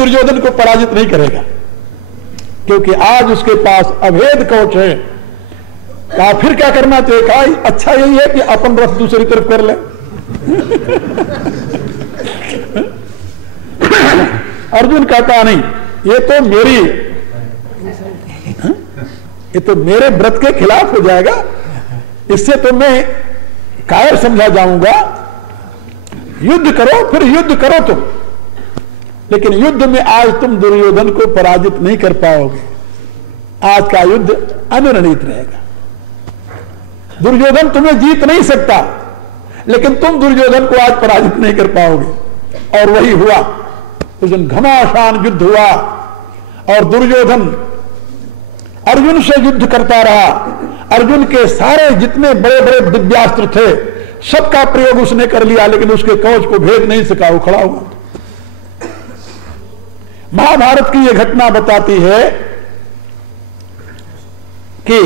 दुर्योधन को पराजित नहीं करेगा, क्योंकि आज उसके पास अभेद कवच है। कहा फिर क्या करना चाहिए? कहा अच्छा यही है कि अपन रथ दूसरी तरफ कर ले। अर्जुन कहता नहीं, ये तो मेरे व्रत के खिलाफ हो जाएगा, इससे तो मैं कायर समझा जाऊंगा। युद्ध करो, फिर युद्ध करो तुम, लेकिन युद्ध में आज तुम दुर्योधन को पराजित नहीं कर पाओगे। आज का युद्ध अनिर्णित रहेगा। दुर्योधन तुम्हें जीत नहीं सकता, लेकिन तुम दुर्योधन को आज पराजित नहीं कर पाओगे। और वही हुआ, उस दिन घमासान युद्ध हुआ और दुर्योधन अर्जुन से युद्ध करता रहा। अर्जुन के सारे जितने बड़े बड़े दिव्यास्त्र थे सबका प्रयोग उसने कर लिया, लेकिन उसके कवच को भेद नहीं सका, वो खड़ा हुआ। महाभारत की यह घटना बताती है कि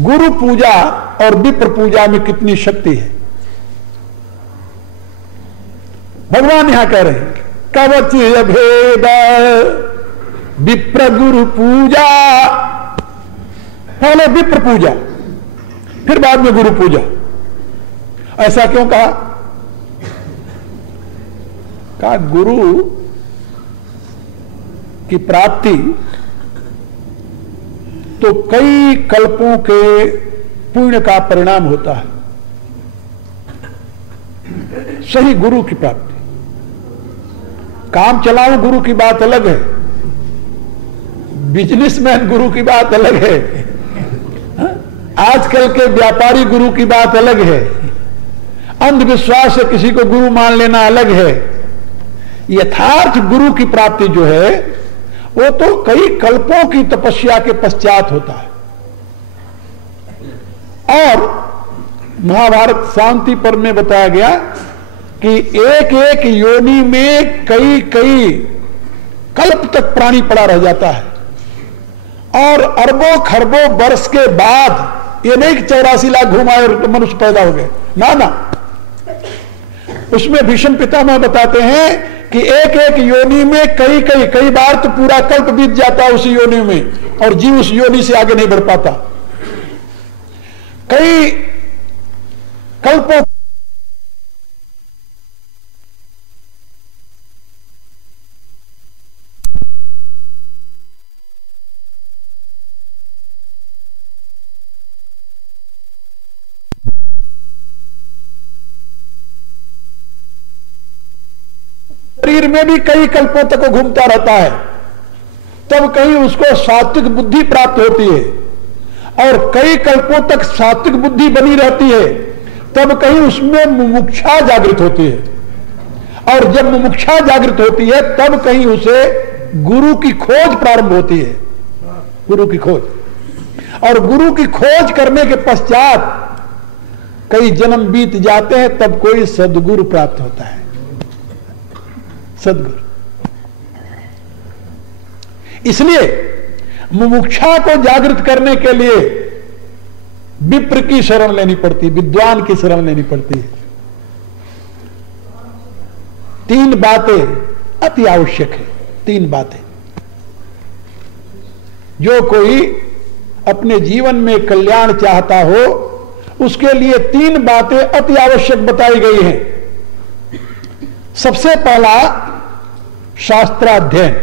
गुरु पूजा और विप्र पूजा में कितनी शक्ति है। भगवान यहां कह रहे हैं कवच भेद विप्र गुरु पूजा। पहले विप्र पूजा, फिर बाद में गुरु पूजा। ऐसा क्यों कहा? गुरु की प्राप्ति तो कई कल्पों के पुण्य का परिणाम होता है। सही गुरु की प्राप्ति, काम चलाओ गुरु की बात अलग है, बिजनेसमैन गुरु की बात अलग है, आजकल के व्यापारी गुरु की बात अलग है, अंधविश्वास से किसी को गुरु मान लेना अलग है। यथार्थ गुरु की प्राप्ति जो है वो तो कई कल्पों की तपस्या के पश्चात होता है। और महाभारत शांति पर्व में बताया गया कि एक एक योनि में कई कई कल्प तक प्राणी पड़ा रह जाता है, और अरबों खरबों वर्ष के बाद ये नहीं कि 84 लाख घुमाए और मनुष्य पैदा हो गए, ना। उसमें भीष्म पितामह बताते हैं कि एक एक योनि में कई बार तो पूरा कल्प बीत जाता है उसी योनि में, और जीव उस योनि से आगे नहीं बढ़ पाता। कई कल्पों शरीर में भी कई कल्पों तक वो घूमता रहता है, तब कहीं उसको सात्विक बुद्धि प्राप्त होती है, और कई कल्पों तक सात्विक बुद्धि बनी रहती है, तब कहीं उसमें मुमुक्षा जागृत होती है, और जब मुमुक्षा जागृत होती है तब कहीं उसे गुरु की खोज प्रारंभ होती है। गुरु की खोज, और गुरु की खोज करने के पश्चात कई जन्म बीत जाते हैं, तब कोई सद्गुरु प्राप्त होता है। सद्गुरु, इसलिए मुमुक्षा को जागृत करने के लिए विप्र की शरण लेनी पड़ती है, विद्वान की शरण लेनी पड़ती है। 3 बातें अति आवश्यक है। 3 बातें, जो कोई अपने जीवन में कल्याण चाहता हो उसके लिए 3 बातें अति आवश्यक बताई गई हैं। सबसे पहला शास्त्राध्ययन,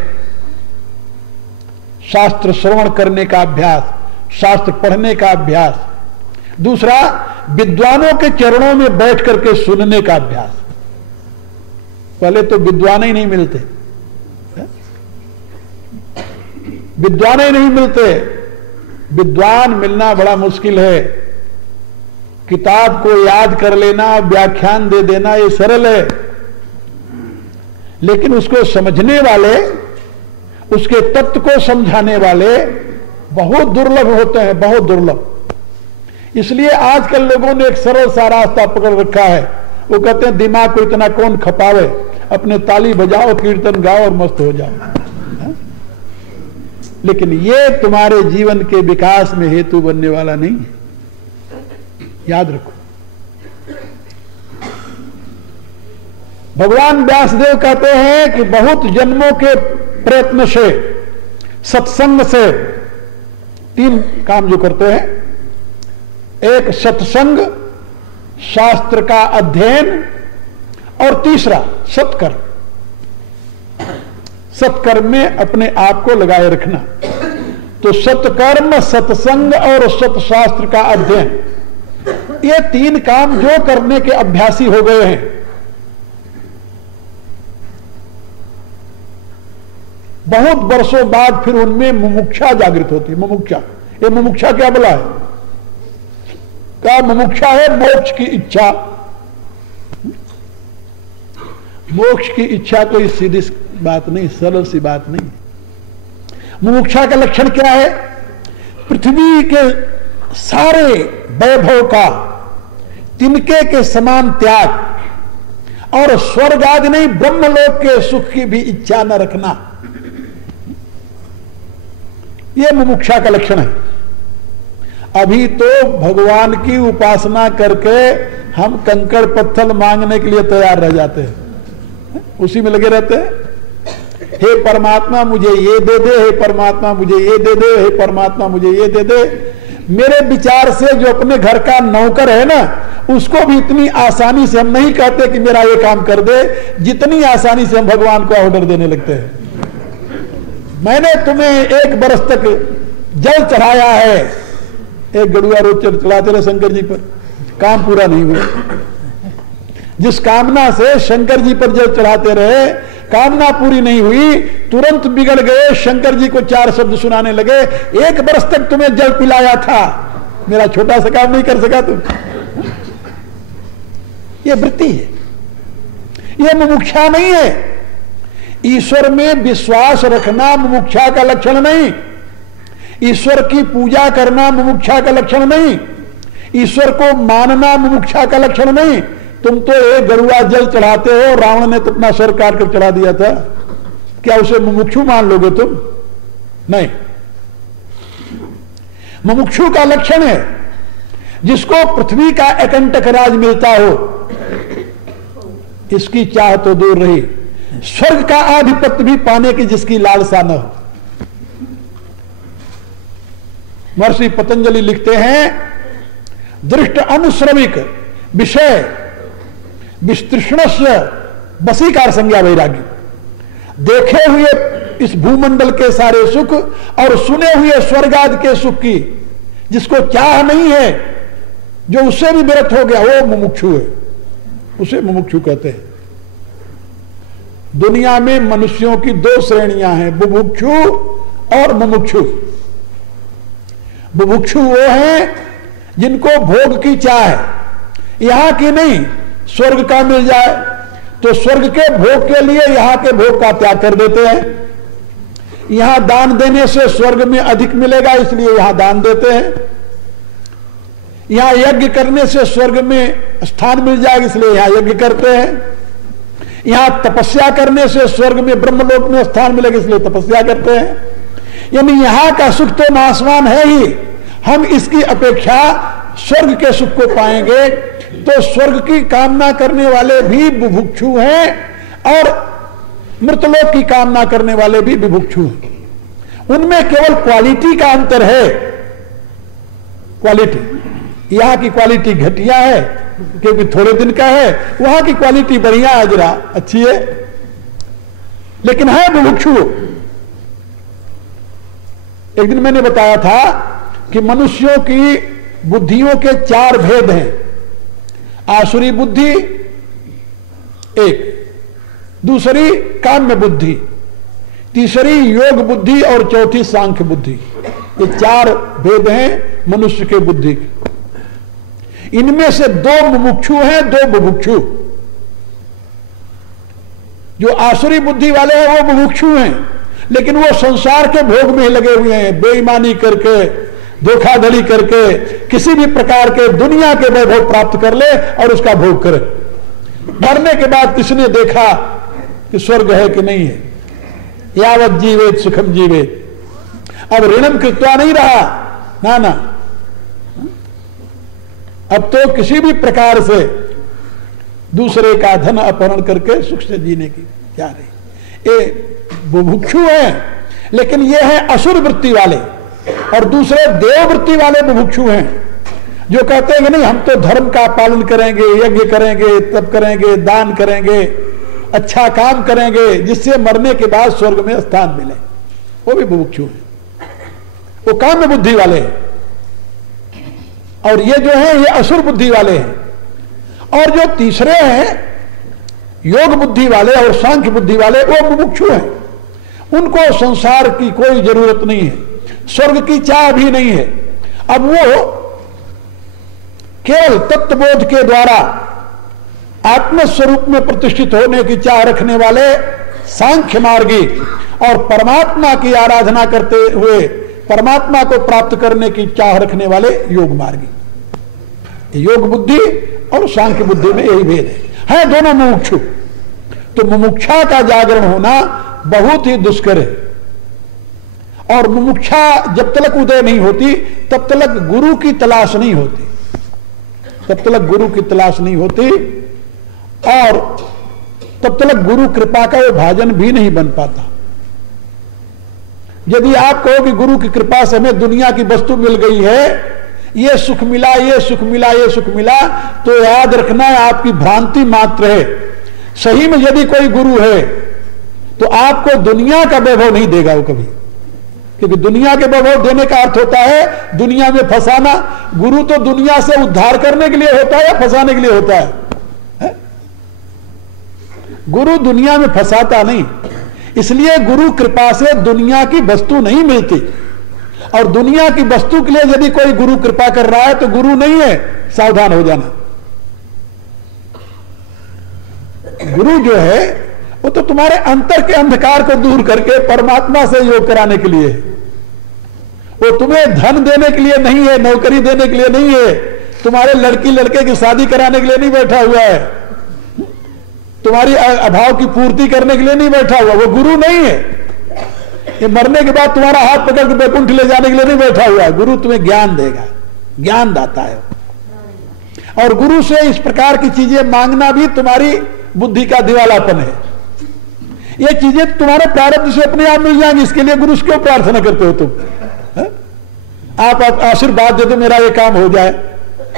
शास्त्र श्रवण करने का अभ्यास, शास्त्र पढ़ने का अभ्यास। दूसरा, विद्वानों के चरणों में बैठ करके सुनने का अभ्यास। पहले तो विद्वान ही नहीं मिलते, विद्वान ही नहीं मिलते। विद्वान मिलना बड़ा मुश्किल है। किताब को याद कर लेना, व्याख्यान दे देना ये सरल है, लेकिन उसको समझने वाले, उसके तत्व को समझाने वाले बहुत दुर्लभ होते हैं, बहुत दुर्लभ। इसलिए आजकल लोगों ने एक सरल सा रास्ता पकड़ रखा है। वो कहते हैं दिमाग को इतना कौन खपावे, अपने ताली बजाओ, कीर्तन गाओ और मस्त हो जाओ। लेकिन ये तुम्हारे जीवन के विकास में हेतु बनने वाला नहीं है, याद रखो। भगवान व्यासदेव कहते हैं कि बहुत जन्मों के प्रयत्न से, सत्संग से 3 काम जो करते हैं, एक सत्संग, शास्त्र का अध्ययन, और तीसरा सत्कर्म। सत्कर्म में अपने आप को लगाए रखना। तो सत्कर्म, सत्संग और सत्शास्त्र का अध्ययन, ये 3 काम जो करने के अभ्यासी हो गए हैं, बहुत वर्षों बाद फिर उनमें मुमुक्षा जागृत होती है। मुमुक्षा, ये मुमुक्षा क्या बोला है? क्या मुमुक्षा है? मोक्ष की इच्छा। मोक्ष की इच्छा कोई सीधी बात नहीं, सरल सी बात नहीं। मुमुक्षा का लक्षण क्या है? पृथ्वी के सारे वैभव का तिनके के समान त्याग और स्वर्ग आदि नहीं, ब्रह्मलोक के सुख की भी इच्छा न रखना, यह मुमुक्षा का लक्षण है। अभी तो भगवान की उपासना करके हम कंकड़ पत्थर मांगने के लिए तैयार रह जाते हैं, उसी में लगे रहते हैं। हे परमात्मा मुझे ये दे दे, हे परमात्मा मुझे ये दे दे, हे परमात्मा मुझे ये दे दे। मेरे विचार से जो अपने घर का नौकर है ना, उसको भी इतनी आसानी से हम नहीं कहते कि मेरा ये काम कर दे, जितनी आसानी से हम भगवान को ऑर्डर देने लगते हैं। मैंने तुम्हें 1 बरस तक जल चढ़ाया है, एक गड़ुआ रोज चढ़ाते रहे शंकर जी पर, काम पूरा नहीं हुआ। जिस कामना से शंकर जी पर जल चढ़ाते रहे, कामना पूरी नहीं हुई, तुरंत बिगड़ गए, शंकर जी को 4 शब्द सुनाने लगे, 1 बरस तक तुम्हें जल पिलाया था, मेरा छोटा सा काम नहीं कर सका तुम। ये वृत्ति है, ये मुमुक्षा नहीं है। ईश्वर में विश्वास रखना मुमुक्षा का लक्षण नहीं, ईश्वर की पूजा करना मुमुक्षा का लक्षण नहीं, ईश्वर को मानना मुमुक्षा का लक्षण नहीं। तुम तो एक गरुआ जल चढ़ाते हो, रावण ने तो अपना सर काट कर चढ़ा दिया था, क्या उसे मुमुक्षु मान लोगे तुम? नहीं। मुमुक्षु का लक्षण है जिसको पृथ्वी का अकंटक राज मिलता हो, इसकी चाह तो दूर रही, स्वर्ग का आधिपत्य भी पाने की जिसकी लालसा न हो। महर्षि पतंजलि लिखते हैं, दृष्ट अनुश्रविक विषय विस्तृष्णस्य वशीकार संज्ञा वैराग्य। देखे हुए इस भूमंडल के सारे सुख और सुने हुए स्वर्गाद के सुख की जिसको चाह नहीं है, जो उससे भी विरत हो गया, वो मुमुक्षु है, उसे मुमुक्षु कहते हैं। दुनिया में मनुष्यों की 2 श्रेणियां हैं, बुभुक्षु और मुमुक्षु। बुभुक्षु वो हैं जिनको भोग की चाह है, यहां की नहीं, स्वर्ग का मिल जाए तो स्वर्ग के भोग के लिए यहां के भोग का त्याग कर देते हैं। यहां दान देने से स्वर्ग में अधिक मिलेगा, इसलिए यहां दान देते हैं। यहां यज्ञ करने से स्वर्ग में स्थान मिल जाएगा, इसलिए यहां यज्ञ करते हैं। यहां तपस्या करने से स्वर्ग में ब्रह्मलोक में स्थान मिलेगा, इसलिए तपस्या करते हैं। यानी यहां का सुख तो नाशवान है ही, हम इसकी अपेक्षा स्वर्ग के सुख को पाएंगे। तो स्वर्ग की कामना करने वाले भी बुभुक्षु हैं और मृतलोक की कामना करने वाले भी बुभुक्षु हैं। उनमें केवल क्वालिटी का अंतर है। क्वालिटी, यहां की क्वालिटी घटिया है क्योंकि थोड़े दिन का है, वहां की क्वालिटी बढ़िया है, जरा अच्छी है, लेकिन है बुभुक्षु। एक दिन मैंने बताया था कि मनुष्यों की बुद्धियों के 4 भेद हैं। आसुरी बुद्धि एक, दूसरी काम्य बुद्धि, तीसरी योग बुद्धि और चौथी सांख्य बुद्धि। ये 4 भेद हैं मनुष्य के बुद्धि के। इनमें से 2 मुमुक्षु हैं, 2 बुभुक्षु। जो आसुरी बुद्धि वाले हैं वो बुभुक्षु हैं, लेकिन वो संसार के भोग में लगे हुए हैं, बेईमानी करके, धोखाधड़ी करके किसी भी प्रकार के दुनिया के वैभव प्राप्त कर ले और उसका भोग करे। मरने के बाद किसने देखा कि स्वर्ग है कि नहीं है? यावत जीवेत सुखम जीवेत। अब ऋणम कृत्वा नहीं रहा, ना ना, अब तो किसी भी प्रकार से दूसरे का धन अपहरण करके सुख से जीने की जा रही। ये बुभुक्षु हैं, लेकिन ये हैं असुर वृत्ति वाले, और दूसरे देव वृत्ति वाले बुभुक्षु हैं जो कहते हैं कि नहीं हम तो धर्म का पालन करेंगे, यज्ञ करेंगे, तप करेंगे, दान करेंगे, अच्छा काम करेंगे जिससे मरने के बाद स्वर्ग में स्थान मिले। वो भी बुभुक्षु हैं, वो काम्य बुद्धि वाले हैं। और ये जो है ये असुर बुद्धि वाले हैं। और जो तीसरे हैं योग बुद्धि वाले और सांख्य बुद्धि वाले, वो बुभुक्षु हैं। उनको संसार की कोई जरूरत नहीं है, स्वर्ग की चाह भी नहीं है। अब वो केवल तत्वबोध के द्वारा आत्मस्वरूप में प्रतिष्ठित होने की चाह रखने वाले सांख्य मार्गी और परमात्मा की आराधना करते हुए परमात्मा को प्राप्त करने की चाह रखने वाले योग मार्गी। योग बुद्धि और सांख्य बुद्धि में यही भेद है दोनों मुमुक्षु। तो मुमुक्षा का जागरण होना बहुत ही दुष्कर है। और मुमुक्षा जब तक उदय नहीं होती तब तक गुरु की तलाश नहीं होती, तब तक गुरु की तलाश नहीं होती, और तब तक गुरु कृपा का वो भाजन भी नहीं बन पाता। यदि आप कहो कि गुरु की कृपा से हमें दुनिया की वस्तु मिल गई है, ये सुख मिला, ये सुख मिला, ये सुख मिला, तो याद रखना आपकी भ्रांति मात्र है। सही में यदि कोई गुरु है तो आपको दुनिया का वैभव नहीं देगा वो कभी, क्योंकि दुनिया के वैभव देने का अर्थ होता है दुनिया में फंसाना। गुरु तो दुनिया से उद्धार करने के लिए होता है या फंसाने के लिए होता है? गुरु दुनिया में फंसाता नहीं। इसलिए गुरु कृपा से दुनिया की वस्तु नहीं मिलती। और दुनिया की वस्तु के लिए यदि कोई गुरु कृपा कर रहा है तो गुरु नहीं है, सावधान हो जाना। गुरु जो है वो तो तुम्हारे अंतर के अंधकार को दूर करके परमात्मा से योग कराने के लिए है। वो तुम्हें धन देने के लिए नहीं है, नौकरी देने के लिए नहीं है, तुम्हारे लड़की लड़के की शादी कराने के लिए नहीं बैठा हुआ है, तुम्हारी अभाव की पूर्ति करने के लिए नहीं बैठा हुआ। वो गुरु नहीं है। ये मरने के बाद तुम्हारा हाथ पकड़ के बैकुंठ ले जाने के लिए नहीं बैठा हुआ है। गुरु तुम्हें ज्ञान देगा, ज्ञान दाता है। और गुरु से इस प्रकार की चीजें मांगना भी तुम्हारी बुद्धि का दिवालापन है। ये चीजें तुम्हारे प्रारब्ध से अपने आप मिल जाएंगी, इसके लिए गुरु से क्यों प्रार्थना करते हो तुम? आप आशीर्वाद दे दो मेरा ये काम हो जाए,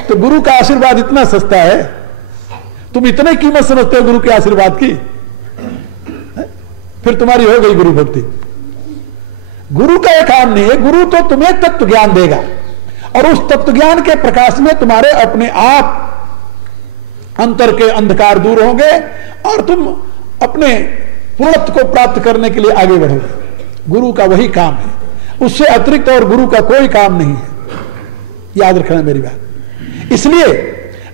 तो गुरु का आशीर्वाद इतना सस्ता है, तुम इतने कीमत समझते हो गुरु के आशीर्वाद की? फिर तुम्हारी हो गई गुरु भक्ति। गुरु का यह काम नहीं है। गुरु तो तुम्हें तत्व ज्ञान देगा, और उस तत्व ज्ञान के प्रकाश में तुम्हारे अपने आप अंतर के अंधकार दूर होंगे और तुम अपने पूर्णत्व को प्राप्त करने के लिए आगे बढ़ोगे। गुरु का वही काम है, उससे अतिरिक्त और गुरु का कोई काम नहीं है। याद रखना मेरी बात। इसलिए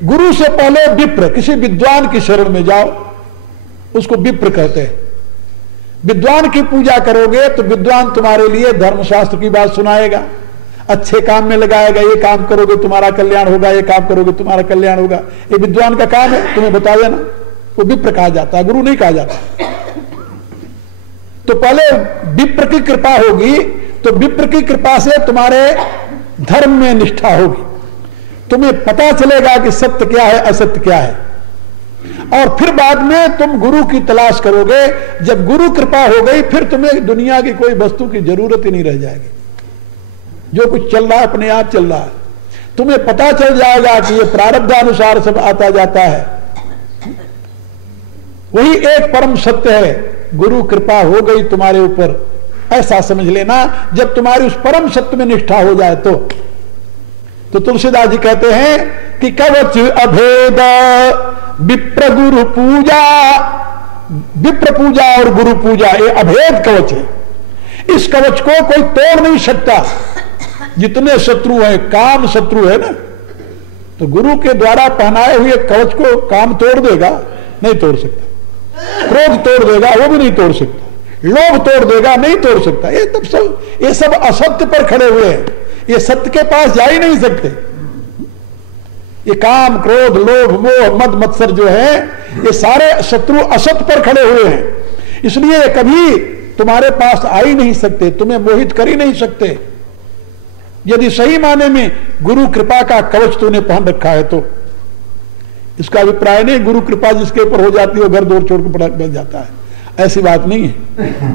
गुरु से पहले विप्र, किसी विद्वान की शरण में जाओ, उसको विप्र कहते हैं। विद्वान की पूजा करोगे तो विद्वान तुम्हारे लिए धर्मशास्त्र की बात सुनाएगा, अच्छे काम में लगाएगा, ये काम करोगे तुम्हारा कल्याण होगा, ये काम करोगे तुम्हारा कल्याण होगा। ये विद्वान का काम है, तुम्हें बता देना। वो विप्र कहा जाता है, गुरु नहीं कहा जाता। तो पहले विप्र की कृपा होगी, तो विप्र की कृपा से तुम्हारे धर्म में निष्ठा होगी, तुम्हें पता चलेगा कि सत्य क्या है, असत्य क्या है। और फिर बाद में तुम गुरु की तलाश करोगे। जब गुरु कृपा हो गई फिर तुम्हें दुनिया की कोई वस्तु की जरूरत ही नहीं रह जाएगी। जो कुछ चल रहा है अपने आप चल रहा है। तुम्हें पता चल जाएगा कि ये प्रारब्धानुसार सब आता जाता है। वही एक परम सत्य है। गुरु कृपा हो गई तुम्हारे ऊपर, ऐसा समझ लेना। जब तुम्हारी उस परम सत्य में निष्ठा हो जाए तो तुलसीदास जी कहते हैं कि कवच अभेद विप्र गुरु पूजा। विप्र पूजा और गुरु पूजा ये अभेद कवच है। इस कवच को कोई तोड़ नहीं सकता। जितने शत्रु हैं, काम शत्रु है ना, तो गुरु के द्वारा पहनाए हुए कवच को काम तोड़ देगा? नहीं तोड़ सकता। क्रोध तोड़ देगा? वो भी नहीं तोड़ सकता। लोभ तोड़ देगा? नहीं तोड़ सकता। ये सब असत्य पर खड़े हुए हैं, ये सत्य के पास जा ही नहीं सकते। ये काम, क्रोध, लोभ, मोह, मद, मत्सर जो है, ये सारे शत्रु असत्य पर खड़े हुए हैं। इसलिए ये कभी तुम्हारे पास आ ही नहीं सकते, तुम्हें मोहित कर ही नहीं सकते। यदि सही माने में गुरु कृपा का कवच तूने पहन रखा है तो इसका अभिप्राय नहीं गुरु कृपा जिसके ऊपर हो जाती है वो घर दौड़ छोड़ के बैठ जाता है, ऐसी बात नहीं है।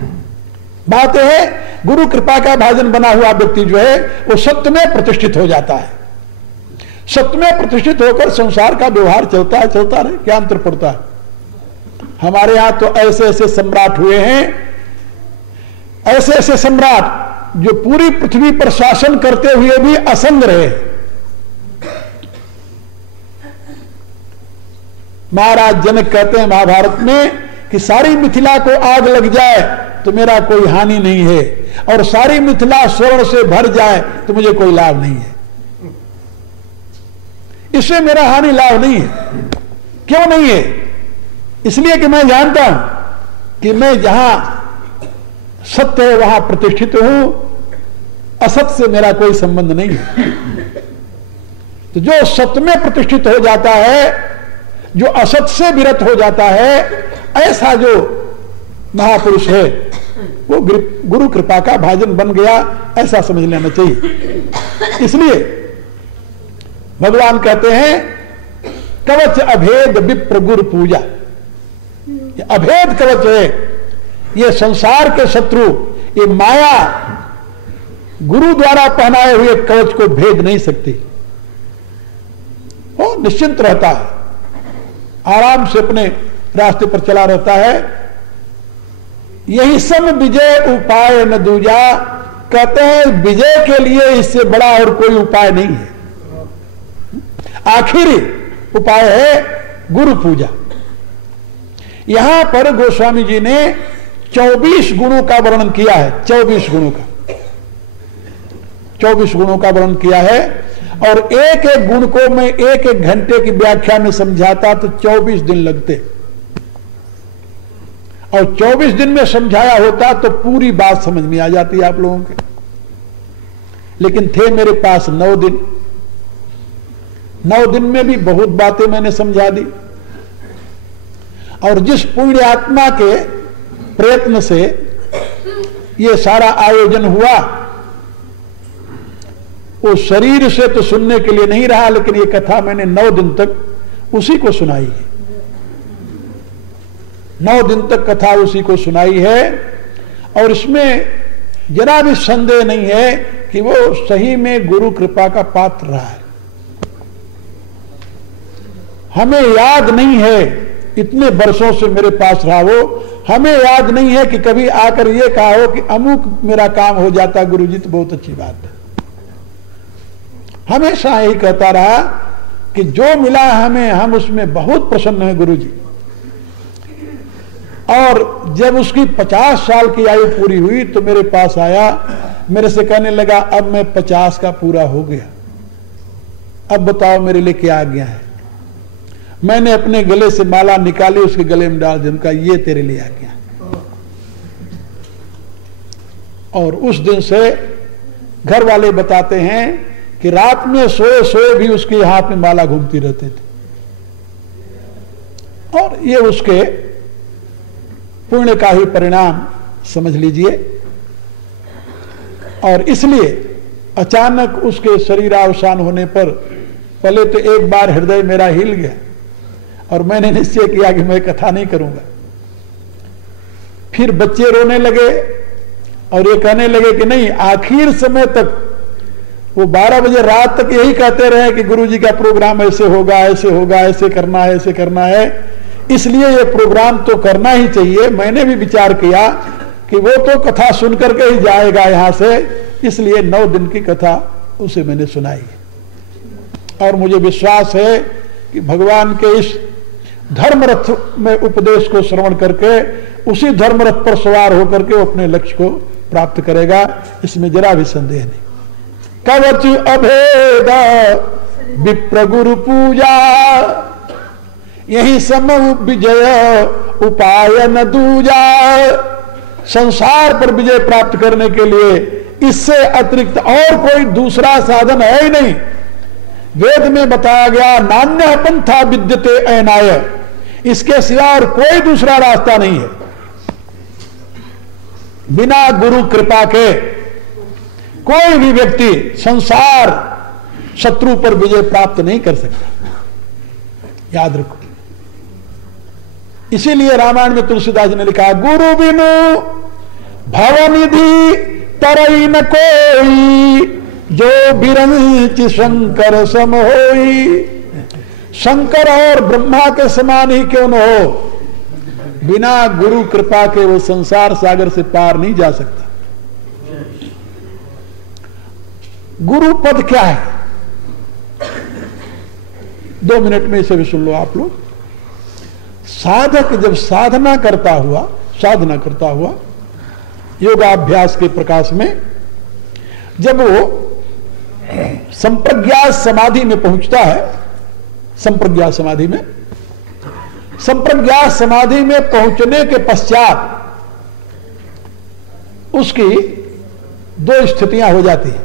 बात है गुरु कृपा का भाजन बना हुआ व्यक्ति जो है वो सत्य में प्रतिष्ठित हो जाता है। सत्य में प्रतिष्ठित होकर संसार का व्यवहार चलता है, चलता रहे, क्या अंतर पड़ता है। हमारे यहां तो ऐसे ऐसे सम्राट हुए हैं, ऐसे ऐसे सम्राट जो पूरी पृथ्वी पर शासन करते हुए भी असंग रहे। महाराज जनक कहते हैं महाभारत में कि सारी मिथिला को आग लग जाए तो मेरा कोई हानि नहीं है, और सारी मिथिला स्वर्ण से भर जाए तो मुझे कोई लाभ नहीं है, इससे मेरा हानि लाभ नहीं है। क्यों नहीं है? इसलिए कि मैं जानता हूं कि मैं जहां सत्य है वहां प्रतिष्ठित हूं, असत से मेरा कोई संबंध नहीं है। तो जो सत्य में प्रतिष्ठित हो जाता है, जो असत से विरत हो जाता है, ऐसा जो महापुरुष है वो गुरु कृपा का भाजन बन गया, ऐसा समझ लेना चाहिए। इसलिए भगवान कहते हैं कवच अभेद विप्र गुरु पूजा। अभेद कवच है, ये संसार के शत्रु, ये माया गुरु द्वारा पहनाए हुए कवच को भेद नहीं सकती। वो निश्चिंत रहता है, आराम से अपने रास्ते पर चला रहता है। यही सम विजय उपाय न दूजा, कहते हैं विजय के लिए इससे बड़ा और कोई उपाय नहीं है। आखिरी उपाय है गुरु पूजा। यहां पर गोस्वामी जी ने 24 गुणों का वर्णन किया है, 24 गुणों का, 24 गुणों का वर्णन किया है। और एक एक गुण को मैं एक एक घंटे की व्याख्या में समझाता तो 24 दिन लगते, और 24 दिन में समझाया होता तो पूरी बात समझ में आ जाती आप लोगों के। लेकिन थे मेरे पास 9 दिन, 9 दिन में भी बहुत बातें मैंने समझा दी। और जिस पुण्य आत्मा के प्रयत्न से ये सारा आयोजन हुआ, वो शरीर से तो सुनने के लिए नहीं रहा, लेकिन ये कथा मैंने 9 दिन तक उसी को सुनाई है। 9 दिन तक कथा उसी को सुनाई है, और इसमें जरा भी संदेह नहीं है कि वो सही में गुरु कृपा का पात्र रहा है। हमें याद नहीं है, इतने वर्षों से मेरे पास रहा वो, हमें याद नहीं है कि कभी आकर ये कहा हो कि अमुक मेरा काम हो जाता गुरुजी तो बहुत अच्छी बात है। हमेशा यही कहता रहा कि जो मिला हमें, हम उसमें बहुत प्रसन्न हैं गुरुजी। और जब उसकी 50 साल की आयु पूरी हुई तो मेरे पास आया, मेरे से कहने लगा अब मैं 50 का पूरा हो गया, अब बताओ मेरे लिए क्या आज्ञा है। मैंने अपने गले से माला निकाली, उसके गले में डाल दी, उनका ये तेरे लिए आज्ञा। और उस दिन से घर वाले बताते हैं कि रात में सोए सोए भी उसके हाथ में माला घूमती रहते थे। और ये उसके पुण्य का ही परिणाम समझ लीजिए। और इसलिए अचानक उसके शरीरावसान होने पर पहले तो एक बार हृदय मेरा हिल गया, और मैंने निश्चय किया कि मैं कथा नहीं करूंगा। फिर बच्चे रोने लगे और ये कहने लगे कि नहीं, आखिर समय तक वो 12 बजे रात तक यही कहते रहे कि गुरुजी का प्रोग्राम ऐसे होगा, ऐसे होगा, ऐसे करना है, ऐसे करना है, इसलिए ये प्रोग्राम तो करना ही चाहिए। मैंने भी विचार किया कि वो तो कथा सुन करके ही जाएगा यहां से, इसलिए 9 दिन की कथा उसे मैंने सुनाई। और मुझे विश्वास है कि भगवान के इस धर्मरथ में उपदेश को श्रवण करके उसी धर्मरथ पर सवार होकर के वो अपने लक्ष्य को प्राप्त करेगा, इसमें जरा भी संदेह नहीं। कवच अभेद विप्र गुरु पूजा, यही सम विजय उपाय न दूजा। संसार पर विजय प्राप्त करने के लिए इससे अतिरिक्त और कोई दूसरा साधन है ही नहीं। वेद में बताया गया नान्य पंथा विद्यते अनाय, इसके सिवा और कोई दूसरा रास्ता नहीं है। बिना गुरु कृपा के कोई भी व्यक्ति संसार शत्रु पर विजय प्राप्त नहीं कर सकता। याद रखो। इसीलिए रामायण में तुलसीदास जी ने लिखा, गुरु बिनु भवनिधि तरई न कोई, जो बिरंच शंकर सम होई। शंकर और ब्रह्मा के समान ही क्यों न हो, बिना गुरु कृपा के वो संसार सागर से पार नहीं जा सकता। गुरु पद क्या है? 2 मिनट में इसे भी सुन लो आप लोग। साधक जब साधना करता हुआ योगाभ्यास के प्रकाश में जब वो संप्रज्ञात समाधि में पहुंचता है, संप्रज्ञात समाधि में पहुंचने के पश्चात उसकी 2 स्थितियां हो जाती हैं।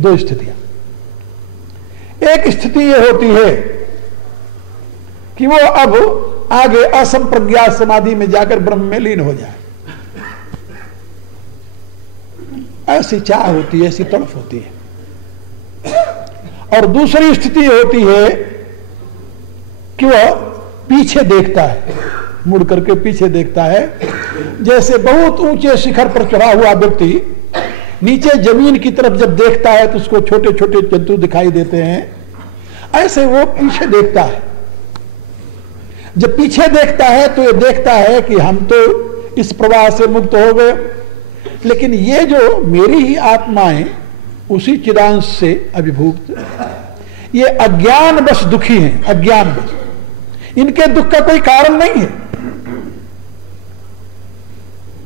2 स्थितियां। एक स्थिति यह होती है कि वो अब आगे असंप्रज्ञात समाधि में जाकर ब्रह्म में लीन हो जाए। ऐसी चाह होती है, ऐसी तड़फ होती है। और दूसरी स्थिति होती है कि वह पीछे देखता है, मुड़ करके पीछे देखता है। जैसे बहुत ऊंचे शिखर पर चढ़ा हुआ व्यक्ति नीचे जमीन की तरफ जब देखता है तो उसको छोटे छोटे जंतु दिखाई देते हैं, ऐसे वो पीछे देखता है। जब पीछे देखता है तो ये देखता है कि हम तो इस प्रवाह से मुक्त हो गए, लेकिन ये जो मेरी ही आत्माएं उसी चिदांश से अभिभूत, ये अज्ञानवश दुखी हैं। अज्ञानवश, इनके दुख का कोई कारण नहीं है।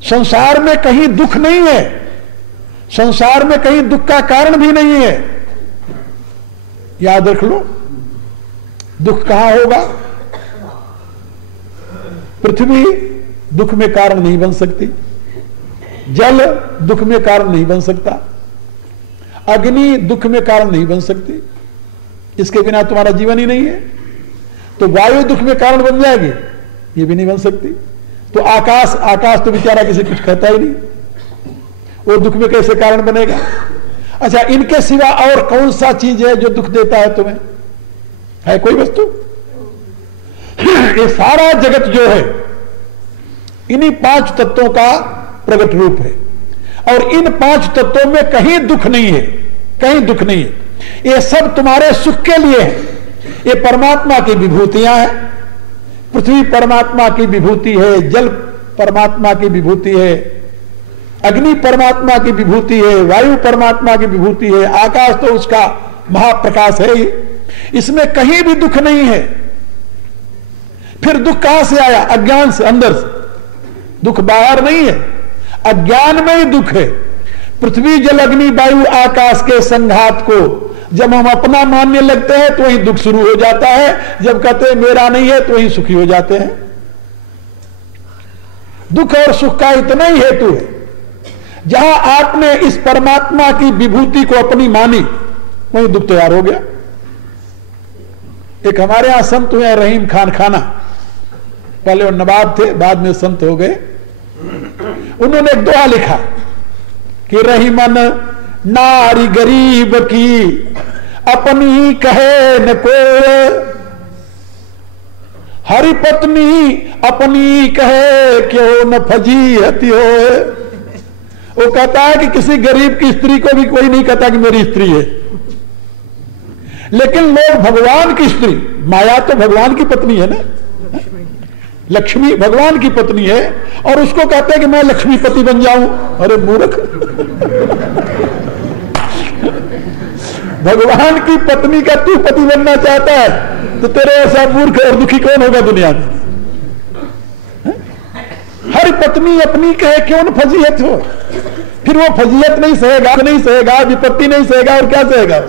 संसार में कहीं दुख नहीं है, संसार में कहीं दुख का कारण भी नहीं है। याद रख लो, दुख कहां होगा? पृथ्वी दुख में कारण नहीं बन सकती, जल दुख में कारण नहीं बन सकता, अग्नि दुख में कारण नहीं बन सकती, इसके बिना तुम्हारा जीवन ही नहीं है। तो वायु दुख में कारण बन जाएगी, ये भी नहीं बन सकती। तो आकाश, आकाश तो बेचारा किसी कुछ कहता ही नहीं, वो दुख में कैसे कारण बनेगा? अच्छा, इनके सिवा और कौन सा चीज है जो दुख देता है तुम्हें? है कोई वस्तु? ये सारा जगत जो है इन्हीं 5 तत्वों का प्रकट रूप है, और इन 5 तत्वों में कहीं दुख नहीं है, कहीं दुख नहीं है। ये सब तुम्हारे सुख के लिए है। ये परमात्मा की विभूतियां हैं। पृथ्वी परमात्मा की विभूति है, जल परमात्मा की विभूति है, अग्नि परमात्मा की विभूति है, वायु परमात्मा की विभूति है, आकाश तो उसका महाप्रकाश है ही। इसमें कहीं भी दुख नहीं है। फिर दुख कहां से आया? अज्ञान से, अंदर से। दुख बाहर नहीं है, अज्ञान में ही दुख है। पृथ्वी जल अग्नि वायु आकाश के संघात को जब हम अपना मानने लगते हैं तो वही दुख शुरू हो जाता है। जब कहते हैं मेरा नहीं है तो वही सुखी हो जाते हैं। दुख और सुख का इतना ही हेतु है। जहां आपने इस परमात्मा की विभूति को अपनी मानी, वही दुख तैयार हो गया। एक हमारे यहां संत हुए रहीम खान खाना, पहले वो नवाब थे, बाद में संत हो गए। उन्होंने एक दोहा लिखा कि रहीमन नारी गरीब की अपनी कहे न कोई, हरि पत्नी अपनी कहे क्यों न फजीहती हो। वो कहता है कि किसी गरीब की स्त्री को भी कोई नहीं कहता कि मेरी स्त्री है, लेकिन लोग भगवान की स्त्री, माया तो भगवान की पत्नी है ना, लक्ष्मी भगवान की पत्नी है, और उसको कहते हैं कि मैं लक्ष्मीपति बन जाऊं। अरे मूर्ख, भगवान की पत्नी का तू पति बनना चाहता है तो तेरे ऐसा मूर्ख और दुखी कौन होगा दुनिया में? हर पत्नी अपनी कहे क्यों न फजीहत हो। फिर वो फजीहत नहीं सहेगा, विपत्ति नहीं सहेगा, और क्या सहेगा?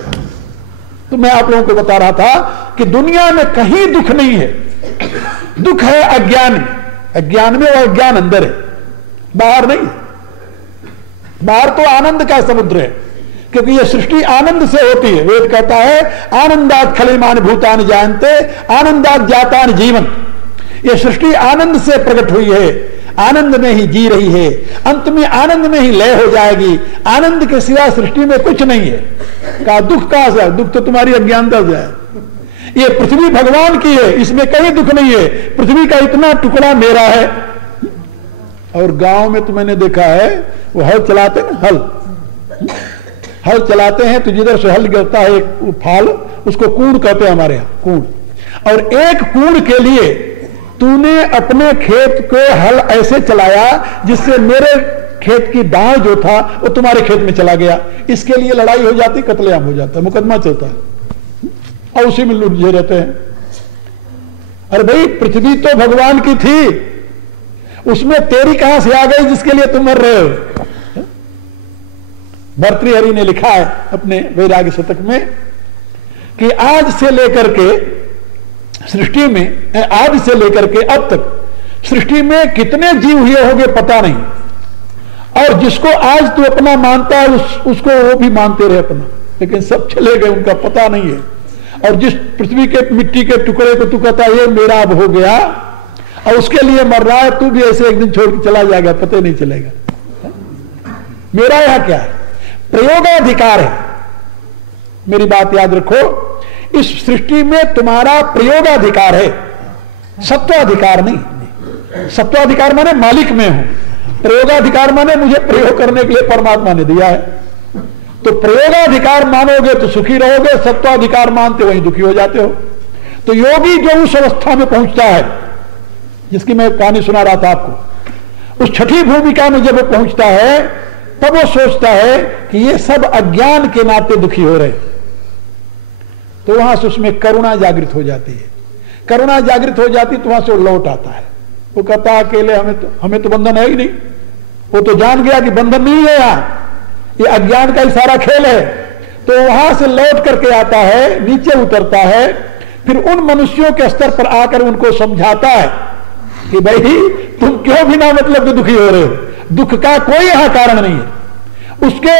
तो मैं आप लोगों को बता रहा था कि दुनिया में कहीं दुख नहीं है। दुख है अज्ञान में, अज्ञान में, और अज्ञान अंदर है, बाहर नहीं। बाहर तो आनंद का समुद्र है, क्योंकि यह सृष्टि आनंद से होती है। वेद कहता है आनंदात खलिमान भूतान जानते, आनंदात जातान जीवन। यह सृष्टि आनंद से प्रकट हुई है, आनंद में ही जी रही है, अंत में आनंद में ही लय हो जाएगी। आनंद के सिवा सृष्टि में कुछ नहीं है। कहा दुख कहां से? दुख तो तुम्हारी अज्ञानता से है। ये पृथ्वी भगवान की है, इसमें कहीं दुख नहीं है, पृथ्वी का इतना टुकड़ा मेरा है। और गांव में तो मैंने देखा है वो हल चलाते हैं, हल चलाते हैं तो जिधर से हल गिरता है एक फाल, उसको कूड़ कहते हैं हमारे यहाँ, कूड़। और एक कूड़ के लिए तूने अपने खेत को हल ऐसे चलाया जिससे मेरे खेत की दाल जो था वो तुम्हारे खेत में चला गया, इसके लिए लड़ाई हो जाती, कत्लेआम हो जाता, मुकदमा चलता है और उसी में लुढ़े रहते हैं। अरे भाई पृथ्वी तो भगवान की थी, उसमें तेरी कहां से आ गई जिसके लिए तुम मर रहे हो। भर्तृहरि ने लिखा है अपने वैराग्य शतक में कि आज से लेकर के सृष्टि में, आज से लेकर के अब तक सृष्टि में कितने जीव हुए होंगे पता नहीं, और जिसको आज तू अपना मानता है उसको वो भी मानते रहे अपना, लेकिन सब चले गए, उनका पता नहीं है। और जिस पृथ्वी के मिट्टी के टुकड़े को तू कहता है ये मेरा अब हो गया और उसके लिए मर रहा है, तू भी ऐसे एक दिन छोड़ के चला जाएगा, पता नहीं चलेगा। मेरा यहां क्या है, प्रयोगाधिकार है। मेरी बात याद रखो, इस सृष्टि में तुम्हारा प्रयोगाधिकार है, सत्वाधिकार नहीं। सत्वाधिकार माने मालिक में हूं, प्रयोगाधिकार माने मुझे प्रयोग करने के लिए परमात्मा ने दिया है। तो प्रयोगाधिकार मानोगे तो सुखी रहोगे, सत्वाधिकार मानते वहीं दुखी हो जाते हो। तो योगी जो उस अवस्था में पहुंचता है जिसकी मैं कहानी सुना रहा था आपको, उस छठी भूमिका में जब वो पहुंचता है तब वो सोचता है कि ये सब अज्ञान के नाते दुखी हो रहे, तो वहां से उसमें करुणा जागृत हो जाती है। करुणा जागृत हो जाती तो वहां से वो लौट आता है, वो कहता है अकेले हमें तो बंधन है ही नहीं। वो तो जान गया कि बंधन नहीं है, यहां ये अज्ञान का ही सारा खेल है। तो वहां से लौट करके आता है, नीचे उतरता है, फिर उन मनुष्यों के स्तर पर आकर उनको समझाता है कि भाई तुम क्यों बिना मतलब के दुखी हो रहे हो, दुख का कोई यहां कारण नहीं है। उसके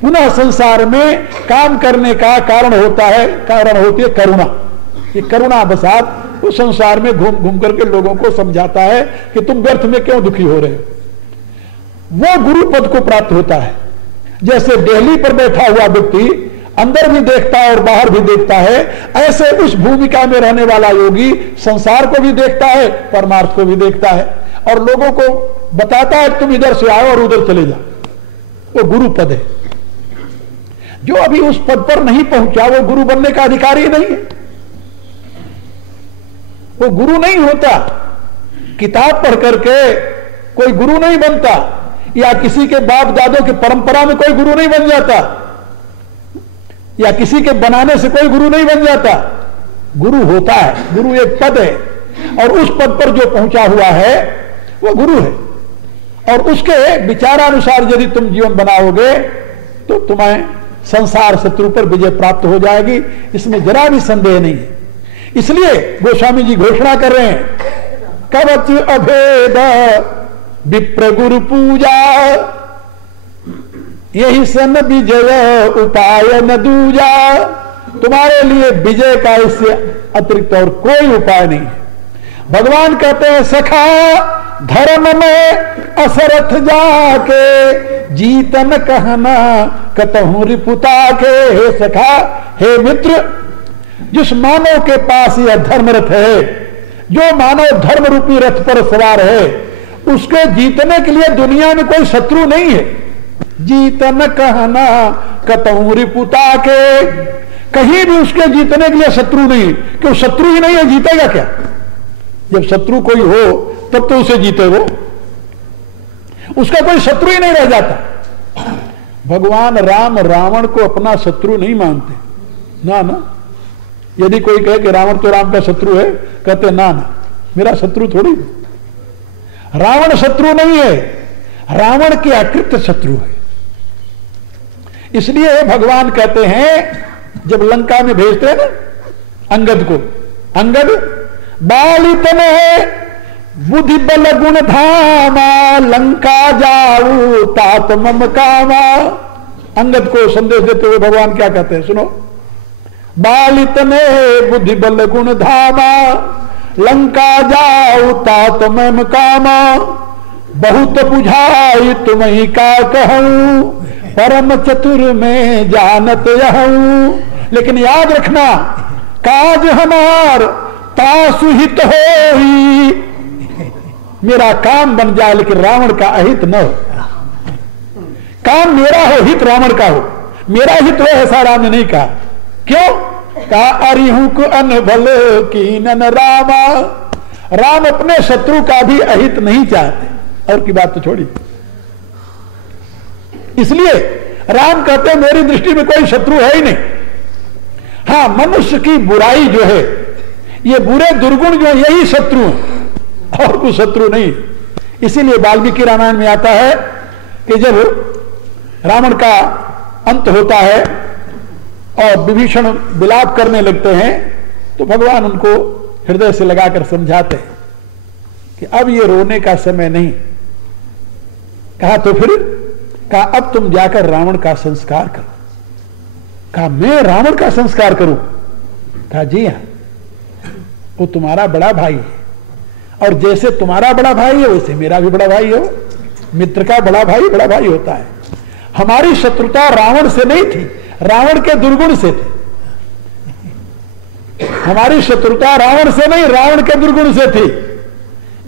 पुनः संसार में काम करने का कारण होता है, कारण होती है करुणा। ये करुणा बसात उस संसार में घूम घूम करके लोगों को समझाता है कि तुम व्यर्थ में क्यों दुखी हो रहे हो। वो गुरु पद को प्राप्त होता है। जैसे डेहली पर बैठा हुआ व्यक्ति अंदर भी देखता है और बाहर भी देखता है, ऐसे उस भूमिका में रहने वाला योगी संसार को भी देखता है, परमार्थ को भी देखता है, और लोगों को बताता है तुम इधर से आओ और उधर चले जाओ। वो गुरु पद है। जो अभी उस पद पर नहीं पहुंचा वो गुरु बनने का अधिकारी नहीं है, वो गुरु नहीं होता। किताब पढ़ करके कोई गुरु नहीं बनता, या किसी के बाप दादों की परंपरा में कोई गुरु नहीं बन जाता, या किसी के बनाने से कोई गुरु नहीं बन जाता। गुरु होता है, गुरु एक पद है, और उस पद पर जो पहुंचा हुआ है वो गुरु है। और उसके विचारानुसार यदि तुम जीवन बनाओगे तो तुम्हें संसार शत्रु पर विजय प्राप्त हो जाएगी, इसमें जरा भी संदेह नहीं है। इसलिए गोस्वामी जी घोषणा कर रहे हैं, कवच अभेद विप्र गुरु पूजा, यही सन विजय उपाय न दूजा। तुम्हारे लिए विजय का इससे अतिरिक्त और कोई उपाय नहीं है। भगवान कहते हैं सखा धर्म में असरथ जाके, जीतन कहना कतहूं रिपुता के। हे सखा, हे मित्र, जिस मानव के पास यह धर्म रथ है, जो मानव धर्म रूपी रथ पर सवार है, उसके जीतने के लिए दुनिया में कोई शत्रु नहीं है। जीतन कहना कतहूं रिपुता के, कहीं भी उसके जीतने के लिए शत्रु नहीं, क्यों शत्रु ही नहीं है, जीतेगा क्या? जब शत्रु कोई हो तब तो उसे जीते वो, उसका कोई शत्रु ही नहीं रह जाता। भगवान राम रावण को अपना शत्रु नहीं मानते, ना। यदि कोई कहे कि रावण तो राम का शत्रु है, कहते ना, मेरा शत्रु थोड़ी। रावण शत्रु नहीं है, रावण के अकृत शत्रु है। इसलिए भगवान कहते हैं, जब लंका में भेजते हैं ना अंगद को, अंगद बालितन है बुद्धि बल गुण धामा, लंका जाऊ तात मम कामा। अंगद को संदेश देते हुए भगवान क्या कहते हैं, सुनो। बालितन है बुद्धि बल गुण धामा, लंका जाऊ तात मम कामा। बहुत बुझाई तुम्हीं का कहूं, परम चतुर में जानत यहूं। लेकिन याद रखना, काज हमार तासुहित हो ही, मेरा काम बन जाए लेकिन रावण का अहित न हो। काम मेरा हो, हित रावण का हो। मेरा हित हो ऐसा राम ने नहीं कहा। क्यों कहा? अरिहुक अनभल की नन रामा, राम अपने शत्रु का भी अहित नहीं चाहते। और की बात तो छोड़ी, इसलिए राम कहते मेरी दृष्टि में कोई शत्रु है ही नहीं। हां, मनुष्य की बुराई जो है, ये बुरे दुर्गुण जो यही शत्रु है और कोई शत्रु नहीं। इसीलिए वाल्मीकि रामायण में आता है कि जब रावण का अंत होता है और विभीषण विलाप करने लगते हैं तो भगवान उनको हृदय से लगाकर समझाते हैं कि अब ये रोने का समय नहीं। कहा तो फिर? कहा अब तुम जाकर रावण का संस्कार करो। कहा मैं रावण का संस्कार करूं? कहा जी हां, वो तुम्हारा बड़ा भाई है और जैसे तुम्हारा बड़ा भाई है वैसे मेरा भी बड़ा भाई है। मित्र का बड़ा भाई होता है। हमारी शत्रुता रावण से नहीं थी, रावण के दुर्गुण से थी। हमारी शत्रुता रावण से नहीं, रावण के दुर्गुण से थी।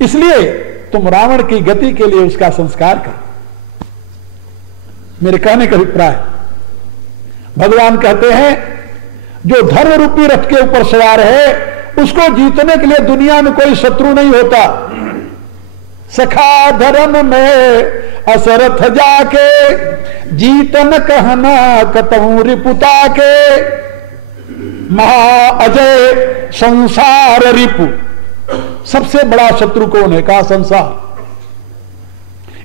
इसलिए तुम रावण की गति के लिए उसका संस्कार करो। मेरे कहने का अभिप्राय, भगवान कहते हैं जो धर्म रूपी रथ के ऊपर सवार है उसको जीतने के लिए दुनिया में कोई शत्रु नहीं होता। सखा धर्म में असरथ जाके, जीतन कहना कतहु रिपुता के, महा अजय संसार रिपु। सबसे बड़ा शत्रु कौन है? कहा संसार।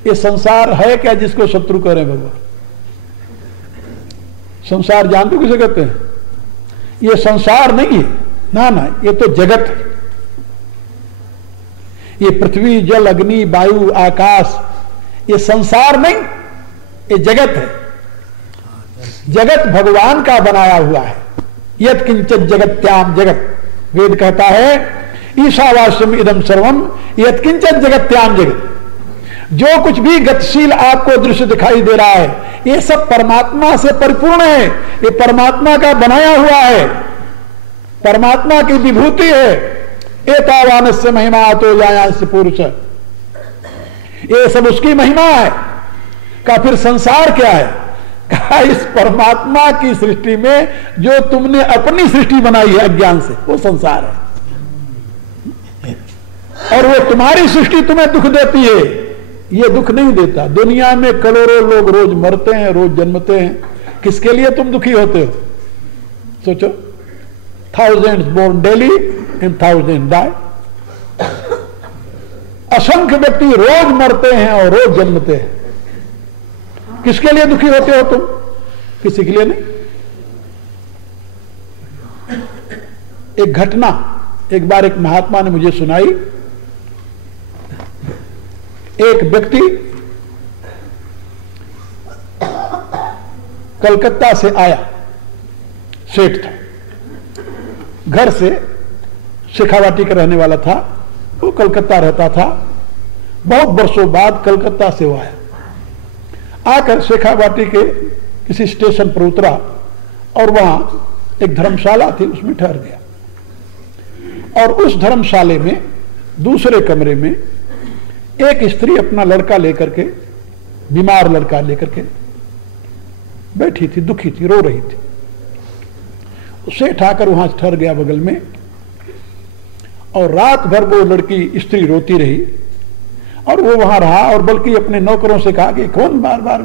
ये संसार है क्या जिसको शत्रु करें भगवान? संसार जानते किसे कहते हैं? ये संसार नहीं है, ना ना, ये तो जगत है। ये पृथ्वी, जल, अग्नि, वायु, आकाश, ये संसार नहीं, ये जगत है। जगत भगवान का बनाया हुआ है। यत् किंचित जगत्याम जगत, वेद कहता है ईशावास्यम इदम सर्वम यत् किंचित जगत्याम जगत। जो कुछ भी गतिशील आपको दृश्य दिखाई दे रहा है ये सब परमात्मा से परिपूर्ण है। ये परमात्मा का बनाया हुआ है, परमात्मा की विभूति है। एतावानस्य महिमा तो जायांस्य पुरुष, ये सब उसकी महिमा है। का फिर संसार क्या है? कहा इस परमात्मा की सृष्टि में जो तुमने अपनी सृष्टि बनाई है अज्ञान से, वो संसार है। और वो तुम्हारी सृष्टि तुम्हें दुख देती है, ये दुख नहीं देता। दुनिया में करोड़ों लोग रोज मरते हैं, रोज जन्मते हैं, किसके लिए तुम दुखी होते हो? सोचो, thousands born daily and thousand die. असंख्य व्यक्ति रोज मरते हैं और रोज जन्मते हैं, किसके लिए दुखी होते हो तुम? किसी के लिए नहीं। एक घटना एक बार एक महात्मा ने मुझे सुनाई। एक व्यक्ति कलकत्ता से आया, सेठ था, घर से शेखावाटी का रहने वाला था, वो कलकत्ता रहता था। बहुत वर्षों बाद कलकत्ता से वो आया, आकर शेखावाटी के किसी स्टेशन पर उतरा और वहां एक धर्मशाला थी, उसमें ठहर गया। और उस धर्मशाले में दूसरे कमरे में एक स्त्री अपना लड़का लेकर के, बीमार लड़का लेकर के बैठी थी, दुखी थी, रो रही थी। सेठ आकर वहां ठहर गया बगल में और रात भर वो लड़की स्त्री रोती रही और वो वहां रहा। और बल्कि अपने नौकरों से कहा कि कौन बार बार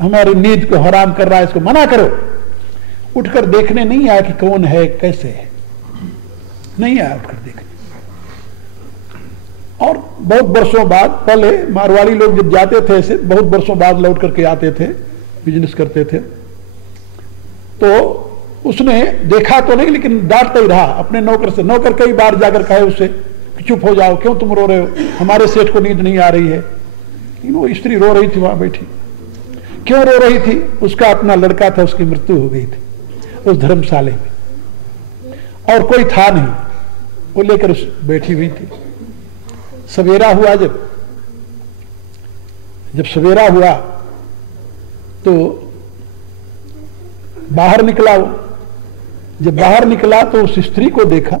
हमारी नींद को हराम कर रहा है, इसको मना करो। उठकर देखने नहीं आया कि कौन है, कैसे है, नहीं आया उठकर देखने। और बहुत वर्षों बाद, पहले मारवाड़ी लोग जब जाते थे ऐसे बहुत वर्षों बाद लौट करके आते थे, बिजनेस करते थे, तो उसने देखा तो नहीं लेकिन डांटता ही रहा अपने नौकर से। नौकर कई बार जाकर कहे उससे कि चुप हो जाओ, क्यों तुम रो रहे हो, हमारे सेठ को नींद नहीं आ रही है। वो स्त्री रो रही थी वहां बैठी। क्यों रो रही थी? उसका अपना लड़का था, उसकी मृत्यु हो गई थी उस धर्मशाले में और कोई था नहीं, वो लेकर उस बैठी हुई थी। सवेरा हुआ, जब सवेरा हुआ तो बाहर निकला वो, जब बाहर निकला तो उस स्त्री को देखा